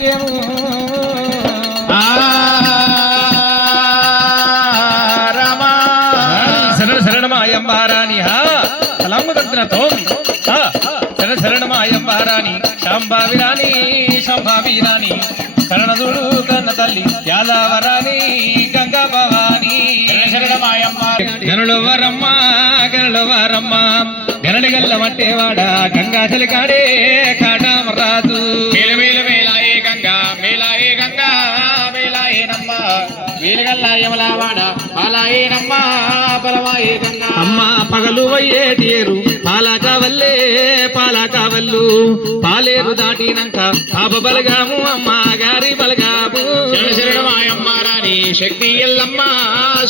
ముఖ్యము రామా శరణ శరణమాయంబారాణి సలాముతో శరణ శరణమాయంబారాణి శాంభావిరాణి శాంభావిరాణి కరణదుడు కన్న తల్లి యాదవరాణి గంగా భవాని గనులవరమ్మ గనులవరమ్మ గనడి గల్ల మట్టేవాడ గంగా చలికాడే కాటామరాజు మేలాయే గంగా మేలాయే గంగా మేలాయే నమ్మ వీలగల్లా యమలావాడ పాలాయే నమ్మ బలమాయే గంగా అమ్మ పగలు అయ్యేటేరు పాలా కావల్లు పాలేరు దాటినాక పాప బలగాము అమ్మ గారి బలగాము శరణమాయమ్మ రాణి శక్తి ఎల్లమ్మ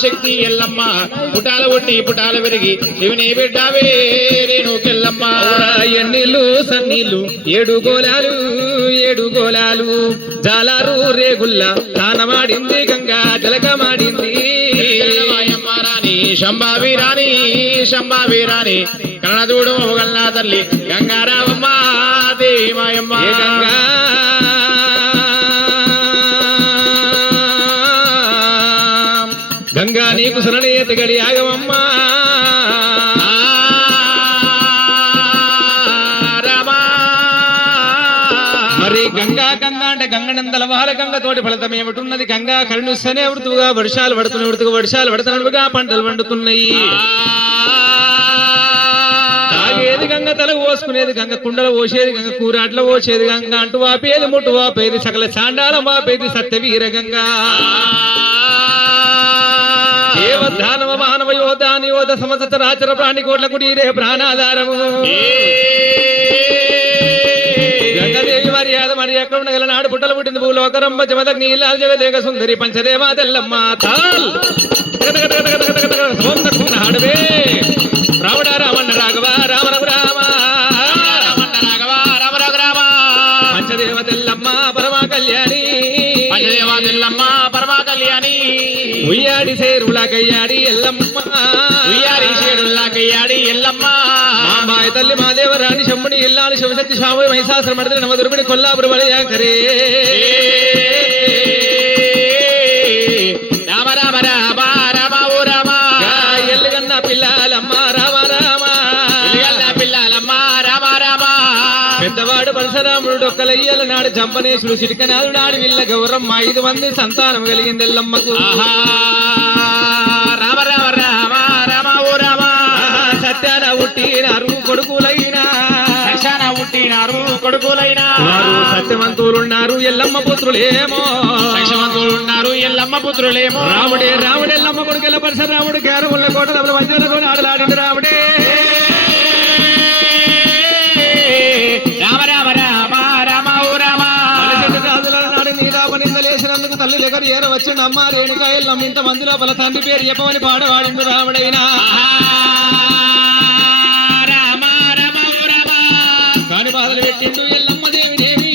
శక్తి ఎల్లమ్మ పుటాల ఒట్టి పుటాల పెరిగి శివుని బిడ్డావే రేణుకెల్లమ్మ ఎన్నీళ్ళు సన్నీళ్ళు ఏడు గోలాలు జాలారు రేగుల్ల తానమాడింది గంగా జలకమాడింది శరణమాయమ్మ రాణి శంభావి రాణి కన్నదూడు గల్లా తల్లి గంగారావమ్మ దేవి మాయమ్మ గంగా గంగా నీకు శరణేతి గడి ఆగమమ్మా మరి గంగా అంటే గంగనందల వాల గంగ తోటి ఫలితం ఏమిటున్నది గంగా కరుణిస్తేనే ఉడుతుగా వర్షాలు పడుతున్నట్టుగా పంటలు పండుతున్నాయి తాగేది గంగ తల పోసుకునేది గంగ కుండలు పోసేది గంగ కూరాట్ల పోసేది గంగ అంటూ వాపేది ముట్టు వాపేది సకల చాండాలం వాపేది సత్యవీర గంగా దేవధానవ మానవ యోధాని యోధ సమసరాచర ప్రాణి కోట్ల కుటీరే ప్రాణాధారము గంగాదేవి మర్యాద మరి ఎక్కడ ఉండగల నాడు పుట్టలు పుట్టింది భూలోకరంబ జమదగ్ని ఇల్లాల జగదేగ సుందరి పంచదేవా తెల్లమ్మ తాల్ హాడవే రావణ రామన్న రాఘవ రామ రామ పంచదేవ తెల్లమ్మ పరమా కళ్యాణి ఉయ్యాడి సేరులా కయ్యాడి ఎల్లమ్మ మాంబాయి తల్లి మాదేవరాణి శంభుని ఇల్లాలి శివశక్తి స్వామి మహిషాసుర మర్దిని నవదుర్పిణి కొల్లాపురి వలయాకరే రామ రామ రామ రామ ఓ రామ ఎల్లుగన్న పిల్లాలమ్మ రామ రామ పిల్లాలమ్మ రామ రామ పెద్దవాడు పరశురాముడు డొక్కలయ్యల నాడు చంపనేశుడు సిటికనాడు నాడు వీళ్ళ గౌరమ్మ 5 మంది సంతానం కలిగింది ఎల్లమ్మకు రామ రామ రామ రామ ఓ రామ సత్యాన పుట్టినారు కొడుకులైనా వారు సత్యవంతులున్నారు ఎల్లమ్మ పుత్రులేమో రాముడే ఎల్లమ్మ కొడుకెల్ల పరశురాముడు కేరముల కోట వంజల ఆడలాడింది రాముడే రామ రామ రామ రామ ఓ రామ రాజుల నాడు నీరాపనిందలేసినందుకు తల్లి దగ్గర ఏర వచ్చిండు అమ్మ రేణుకా ఎల్లమ్మ ఇంత మంది లోపల తండ్రి పేరు చెప్పమని పాడవాడిండు రాముడైనా కాని బాధలు పెట్టిండు ఎల్లమ్మ దేవినేమి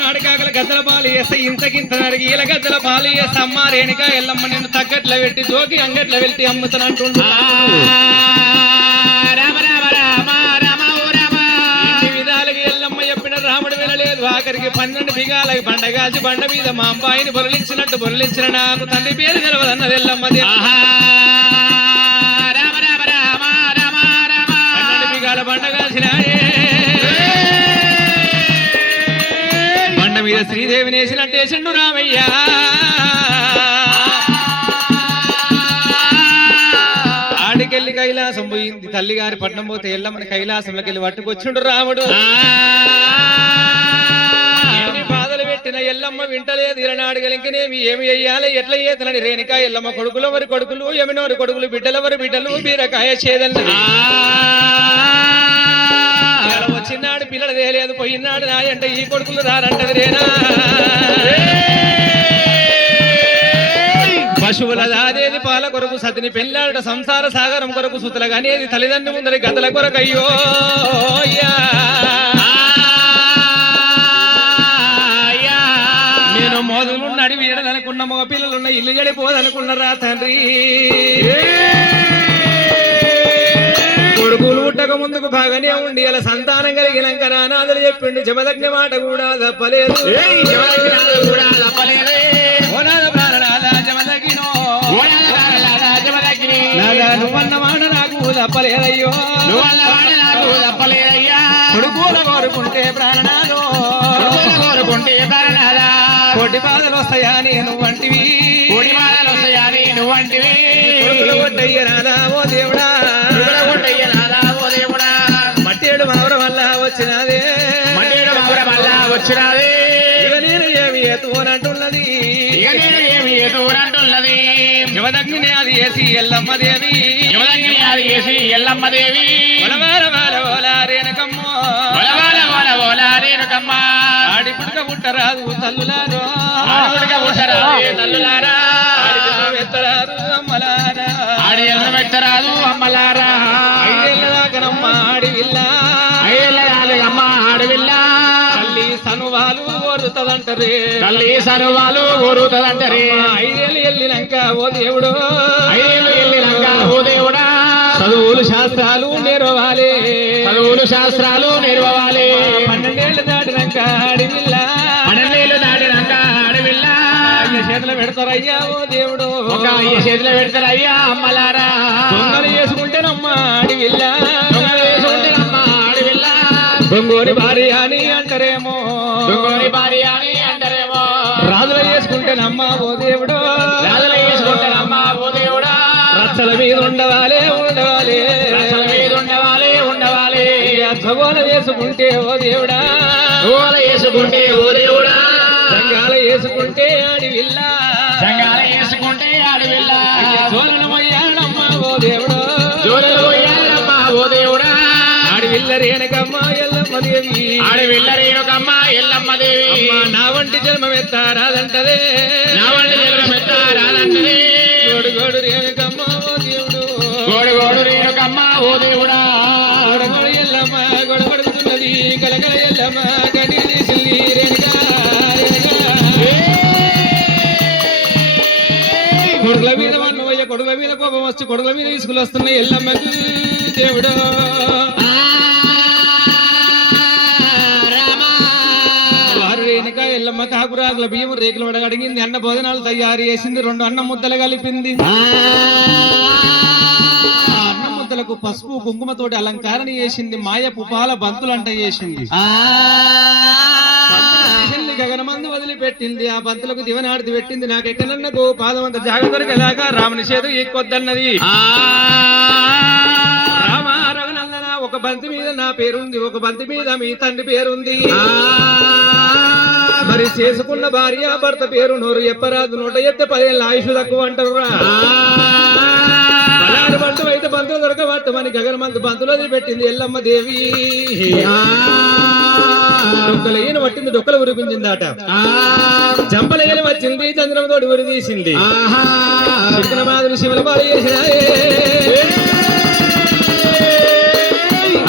నాడు కాకల గద్దల పాలు వేస్తే ఇంతకింత నరిగి ఇలా గద్దల పాలు వేస్తే అమ్మ రేణుకా ఎల్లమ్మ నిన్ను తగ్గట్ల పెట్టి జోకి అంగట్ల వెళ్తే అమ్ముతానంటుండు విధాలుగా ఎల్లమ్మ చెప్పిన రాముడు వినలేదు ఆఖరికి 12 బిగాలకి పండగాల్చి బండ మీద మా అమ్మాయిని బొరలించిన నాకు తండ్రి పేరు తెలవదన్నది ఎల్లమ్మ 12 బిగాల బండగాల్చినాడే బండ మీద శ్రీదేవిని వేసినట్టేసిండు రామయ్య ఆడికెళ్ళి కైలాసం పోయింది తల్లిగారి పట్నం పోతే ఎల్లమ్మని కైలాసంలోకి వెళ్ళి పట్టుకొచ్చిండు రాముడు బాధలు పెట్టిన ఎల్లమ్మ వింటలేదు ఇరనాడుగలు ఇంకనేమి ఏమి చెయ్యాలి ఎట్లా చేతనని రేణుకా ఎల్లమ్మ కొడుకులెవరి కొడుకులు ఎమినోరి కొడుకులు బిడ్డలెవరి బిడ్డలు బీరకాయ చేదల్ని వచ్చినాడు పిల్లలు తేలేదు పోయినాడు నాయంటే ఈ కొడుకులు రారంటది రేనా పశువుల దాదేది పాల కొరకు సతిని పెళ్ళాడ సంసార సాగరం కొరకు సుతులగానేది తల్లిదండ్రి ముందరి గతల కొరకు అయ్యో నేను మోదులున్న అడివి ఏడదనుకున్న మగ పిల్లలున్న ఇల్లు జడిపోదనుకున్నారా తండ్రి కొడుకులు పుట్టక ముందుకు బాగానే ఉండి అలా సంతానం కలిగినాక నానాదులు చెప్పిండు జమదగ్ని మాట కూడా తప్పలేదు కూడా తప్పలేదే ఓనాద ప్రాణనాద జమదగ్గినో జమదగ్ని నాదా నువ్వన్న మాట నాకు తప్పలేదయ్యో నాకు తప్పలేదయ్యా కొడుకుల కోరుకుంటే ప్రాణనాదో కోరుకుంటే ప్రాణనాదా కోటి బాధలు వస్తాయా నేను వంటివి కోడి మాటలు వస్తాయా నువ్వంటివి కొడుకులు కొట్టయ్యనాదా ఓ దేవుడా కొట్టయ్యనాదా ఓ దేవుడా మట్టేడు మనవర వల్ల వచ్చినదే మట్టేడు మగుర మళ్ళా వచ్చినది ఇక నేను ఏమి ఎత్తుకోనంటున్నది ఇక నేను ఏమి ఎదురంటున్నది జమదగ్ని అది వేసి ఎల్లమ్మ దేవి యువదంగి అది చేసి ఎల్లమ్మ దేవి వలవాల వాల ఓల రేణకమ్మో వలవాల వల ఓల రేణుకమ్మ ఆడి పుడక పుట్టరాదు తల్లులారో ఆడుగా ఉసరాదు తల్లులారా ఎత్తరాదు అమ్మలారా ఆడి ఎల్ల మెత్తరాదు అమ్మలారా ఐదేళ్ల దాకనమ్మ ఆడి విల్ల అమ్మ ఆడవిల్ల తల్లి సనువాలు ఓరుతదంటరే తల్లి సర్వాలు ఊరుతదంటరే ఐదేళ్ళు వెళ్ళినాక ఓ దేవుడు ఐదేళ్ళు వెళ్ళినాక ఓ దేవుడా చదువులు శాస్త్రాలు నేర్వాలి చదువులు శాస్త్రాలు నిర్వవాలి 12 ఏళ్ళు దాటినాక ఆడివిల్ల 12 ఏళ్ళు దాటినాక ఆడవిల్ల చేతులు పెడతారయ్యా ఓ దేవుడు ఒక ఈ చేతిలో పెడతారు అయ్యా అమ్మలారా దొంగలు చేసుకుంటేనమ్మ ఆడివిల్ల దొంగలు వేసుకుంటేనమ్మ ఆడవిల్ల దొంగోని భార్య అని అంటారేమో దొంగోని భార్య అని అంటారేమో రాజులు చేసుకుంటేనమ్మ ఓ దేవుడు రాజులు వేసుకుంటేనమ్మ ఓ దేవుడా రచ్చల మీద ఉండవాలి రసల మీద ఉండవాలి ఉండవాలి సగోల చేసుకుంటే ఓ దేవుడా ఊల వేసుకుంటే ఓ దేవుడా సంఘాల చేసుకుంటే ఆడివిల్ల సంగాల వేసుకుంటే ఆడవిల్ల జోలనమయ్యాడమ్మ ఓ దేవుడు జోరులు పోయారమ్మ ఓ దేవుడా ఆడివిల్ల రేణకమ్మ ఎల్లమ్మ దేవి ఆడవిల్ల రేణుకమ్మ ఎల్లమ్మ దేవి అమ్మ నా వంటి జన్మమెత్త రాదంటదే నా వంటి జలమెత్త రాదంటది గోడు గోడు రేణకమ్మ ఓ దేవుడు గోడు గోడు రేణుకమ్మ ఓ దేవుడా గొడగొడ ఎల్లమ్మ గొడగొడుతున్నది కలగల ఎల్లమ్మ కడి తీసింది రేణుక కొడుకుల మీద వన్నవయ్య కొడుకుల మీద కోపం వచ్చి కొడుకుల మీద తీసుకుని వస్తున్న ఎల్లమ్మకు దేవుడు వారు రేణుక ఎల్లమ్మ కాకురాకుల బియ్యం రేకులు వడగడిగింది అన్న భోజనాలు తయారు చేసింది 2 అన్నం ముద్దలు కలిపింది అన్నం ముద్దలకు పసుపు కుంకుమతోటి అలంకరణ చేసింది మాయ పుపాల బంతులంట చేసింది చేసింది గగనమందు వదిలిపెట్టింది ఆ బంతులకు దివనాడిది పెట్టింది నాకెక్కడన్నకు పాదమంత జాగ్రత్తగా రాముని చేతు ఎక్కొద్దన్నది రామ రఘునందన ఒక బంతి మీద నా పేరుంది ఒక బంతి మీద మీ తండ్రి పేరుంది మరి చేసుకున్న భార్య భర్త పేరు నోరు ఎప్పరాదు 110 ఏళ్ళ ఆయుష్ తక్కువ అంటారు బలారు బంటు అయితే బంతులు దొరకబట్టు మన గగనమందు బంతులు వదిలిపెట్టింది ఎల్లమ్మ దేవి డొక్కలయ్యన పట్టింది డొక్కలు ఉరిపించిందట జంపలయ్యన వచ్చింది చంద్రమతోటి ఉరి తీసింది మాధులు శివల పాలు చేసినాయే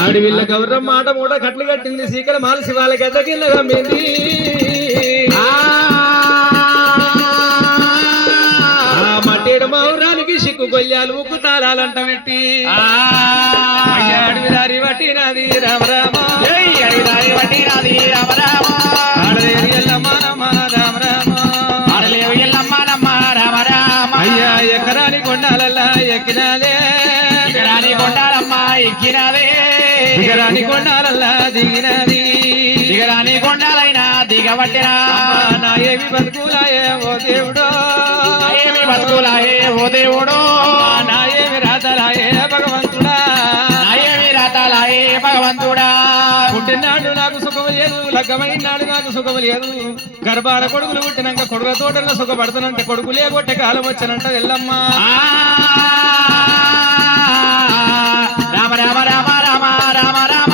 ఆడివిల్ల గౌరవం మాట మూట కట్లు కట్టింది సీకల మాల శివాల గద్ద కింద గమ్మింది ఆ మట్టేడు మౌరానికి సిక్కు కొల్యాలు ఉక్కు తాళాలంట పెట్టి అడవిదారి పట్టినది రామ రామ అడివిదారి పట్టినది రామ రామ ఆడలేరు ఎల్లమ్మ రామ రామ రామ ఆడలేవు ఎల్లమ్మ నమ్మ రామ రామ అయ్యా ఎకరాని కొండాలల్లా ఎక్కినాదే ఎకరాని కొండాలమ్మ ఎక్కినదే దిగరాని కొండాలల్లా దిగినది దిగరాని కొండాలైనా దిగబట్టినా నా ఏమి బతుకులాయే ఓ దేవుడో ఏమి బతుకులాయే ఓ దేవుడు నా ఏమి రాతలాయే భగవంతుడా నా ఏమి రాతాలాయే భగవంతుడా పుట్టినాడు నాకు సుఖం లేదు లగ్గమైనాడు నాకు సుఖం లేదు గర్భాల కొడుకులు పుట్టినాక కొడుకుల తోటల్లో సుఖపడుతున్నంటే కొడుకులే కొట్టే కాలం వచ్చానంట ఎల్లమ్మ రామ రామ రామ రామ రామ రామ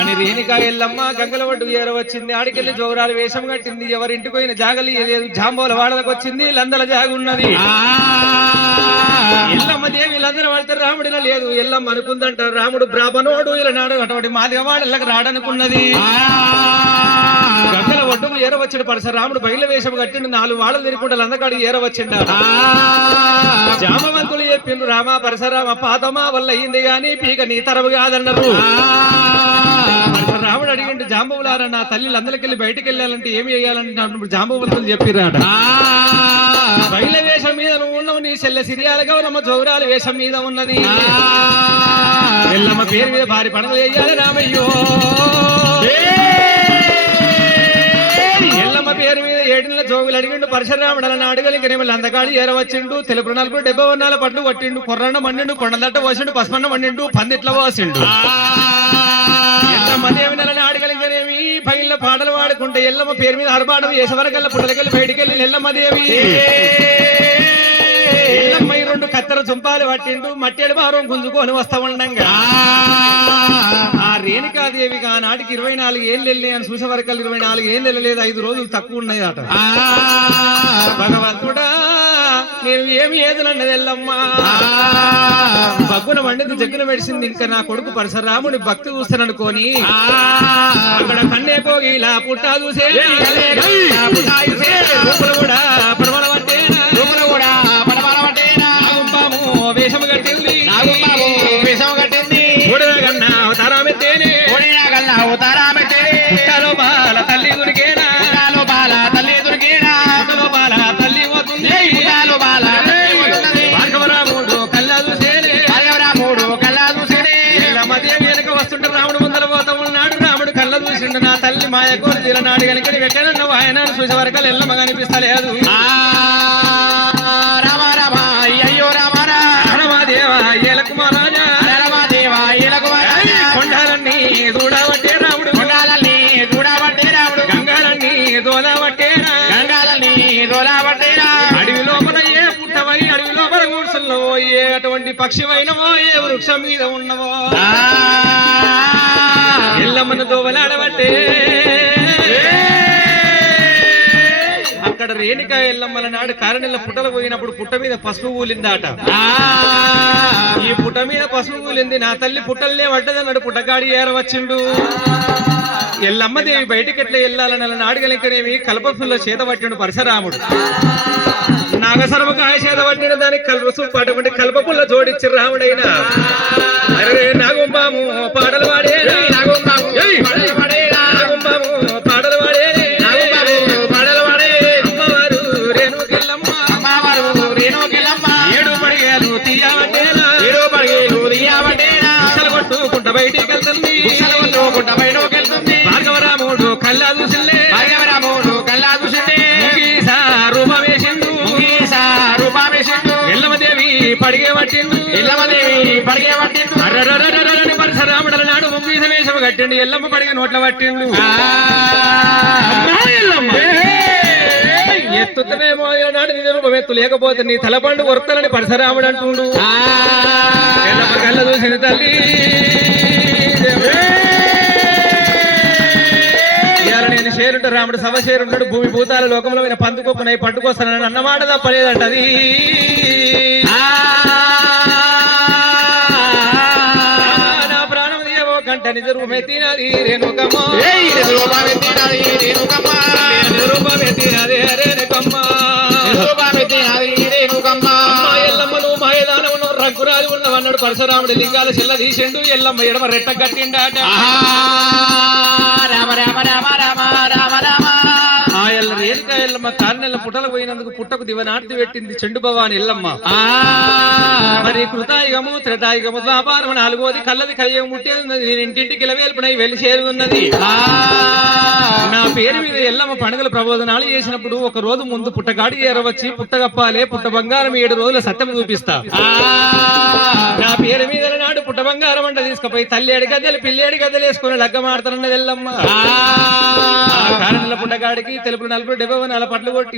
అని రేణుకా ఎల్లమ్మ గంగల ఒడ్డు వచ్చింది ఆడికెళ్ళి జోరాలు వేషం కట్టింది ఎవరింటికి పోయిన జాగలి లేదు జాంబోల వాడలకు వచ్చింది లందల జాగున్నది ఎల్లమ్మ దేవి లందర పడితే రాముడిలో లేదు ఎల్లమ్మ అనుకుందంట రాముడు బ్రాహ్మణోడు ఇలా నాడు అటువంటి మాదిగవాడలకు రాడనుకున్నది గంగల ఒడ్డుకు ఏరవచ్చుడు పరశురాముడు బయలు వేషం కట్టిండు 4 వాడలు తిరుగుంటలు అందకాడు ఏరవచ్చిండ జామవంతులు చెప్పిండు రామ పరశురామ పాదమా వల్ల అయింది గాని పీక నీ తరవు కాదన్నారు పరశురాముడు అడిగిండు జాంబవులారా నా తల్లి అందరికెళ్ళి బయటికి వెళ్ళాలంటే ఏమి చేయాలంటే జాంబవంతులు చెప్పిరాట బయల వేషం మీద నువ్వు ఉన్నావు నీ చెల్లె సిరియాల గౌరమ్మ జౌరాల వేషం మీద ఉన్నది ఎల్లమ్మ పేరు మీద భారీ పడగలు వేయాలి రామయ్యో ఎల్లమ్మ పేరు మీద 7 జోగులు అడిగిండు పరశురాముడు అలా అడగలికి రేమలు అందగాడి ఏరవచ్చిండు తెలుపు 70 వర్ణాల పట్లు కొట్టిండు కొర్రన్న మండిండు కొండదట్ట పోసిండు పసుమన్న మండిండు పందిట్ల పోసిండు ఎల్లమ్మ దేవి నెలని అడగలింగనేమి పైల పాటలు పాడుకుంటే ఎల్లమ్మ పేరు మీద అరబాటు వేసవరకల్లా పుట్టలకెళ్ళి బయటికి వెళ్ళి ఎల్లమ్మ దేవి ఎల్లమ్మ 2 కత్తెర చుంపాలు పట్టిండు మట్టెడు భారం గుంజుకొని వస్తా ఉండంగా ఆ రేణుకాదేవికి ఆనాటికి 24 ఏళ్ళు వెళ్ళాయి అని చూసే వరకు 24 ఏళ్ళు వెళ్ళలేదు 5 రోజులు తక్కువ ఉన్నాయి అట భగవంతుడా నేను ఏమి ఏదనన్నది ఎల్లమ్మా బగ్గున వండింది జగ్గున మెడిసింది ఇంకా నా కొడుకు పరశురాముడి భక్తి చూస్తాననుకోని అక్కడ కన్నే పోగి ఇలా పుట్టా చూసే వేషము కట్టింది పుట్టలో బాల తల్లి దొరికేనా తల్లి పోతుంది భార్గవరాముడు కల్లా చూసేనే ఎల్లమ్మదేవి వెనక వస్తుంటే రాముడు ముందర పోతా ఉన్నాడు రాముడు కళ్ళ చూసిండు నా తల్లి మాయకోరు తీరనాడు కనుక ఎక్కడన్నా ఆయన చూసే వరకు ఎల్లమ్మ కనిపిస్తలేదు కొండాలన్నీ చూడబట్టే రాముడు గంగాలన్నీ దోలాబట్టేరా అడవి లోపల ఏ పుట్టవై అడవి లోపల కూర్చుల్లో ఏ అటువంటి పక్షివైనవో ఏ వృక్షం మీద ఉన్నవో ఎల్లమ్మను దోవలాడబట్టే అక్కడ రేణుకా ఎల్లమ్మల నాడు కారణిల పుట్టలు పోయినప్పుడు పుట్ట మీద పసుపు ఊలిందాట ఈ పుట్ట మీద పసుపు ఊలింది నా తల్లి పుట్టలనే పడ్డదన్నాడు పుట్టగాడి ఏరవచ్చిండు ఎల్లమ్మ దేవి బయటికి ఎట్లా వెళ్ళాలని నాడుగలికనేవి కల్పపుల్లో చేత పట్టిండు పరశురాముడు నాగసర్వకాయ చేత పట్టిన దానికి కల్పసు అటువంటి కల్పపుల్ల జోడించి రాముడైనా అరే నాగుంబాము పాటలు పాడే నాగుంబాము పాటలు పాడే అమ్మవారు రేణుకెళ్ళమ్మ 7 పడిగేలు తీయబట్టేలా కొట్టుకుంట బయటికి వెళ్తుంది భార్గవరాముడు కల్లా చూసిండే రూపమేసిండు ఎల్లమ్మదేవి పడిగే పట్టిండు పరశురాముడు నాడు ముంగీస వేషం కట్టిండు ఎల్లమ్మ పడిగే నోట్ల పట్టిండు ఎత్తుతనేమో నాడు నీ రూపం ఎత్తు లేకపోతే నీ తలపండు కొరతలని పరశురాముడు అంటుండు ఎల్లమ్మ కళ్ళ చూసిన తల్లి నేను షేరుంట రాముడు సభ షేరుంటాడు భూమి భూతాల లోకంలో ఆయన పందుకోకున్నాయి పట్టుకొస్తానని అన్నమాట తప్పలేదంట అది నా ప్రాణం తీయవో కంట నిజ రూపెత్తినది రేణుకమ్మ ఎల్లమ్మను మాయదానమును రంగురాలు ఉన్నవన్నాడు పరశురాముడు లింగాల చెల్ల తీసిండు ఎల్లమ్మ ఎడమ రెట్ట కట్టిండాట రేణుకా ఎల్లమ్మ కారణెల పుట్టలు పోయినందుకు పుట్టకు దివనార్తి పెట్టింది చెండు భవాని ఎల్లమ్మ మరి కృతాయుగము త్రేతాయుగము ద్వాపారము 4వది కల్లది కలియుగం ముట్టేది నేను ఇంటింటికి ఇలవేల్పునై వెళ్ళి చేరున్నది నా పేరు మీద ఎల్లమ్మ పండుగల ప్రబోధనాలు చేసినప్పుడు ఒక రోజు ముందు పుట్టగాడి ఏరవచ్చి పుట్టగప్పాలే పుట్ట బంగారం 7 రోజుల సత్యం చూపిస్తా నా పేరు మీద నాడు పుట్ట బంగారం అంట తీసుకుపోయి తల్లి గద్దెలు పిల్లేడి గద్దెలు వేసుకుని లగ్గమాడుతున్నది ఎల్లమ్మ కారణంలో పుట్టగాడికి తెలుపు 40 70 పట్లు కొట్టి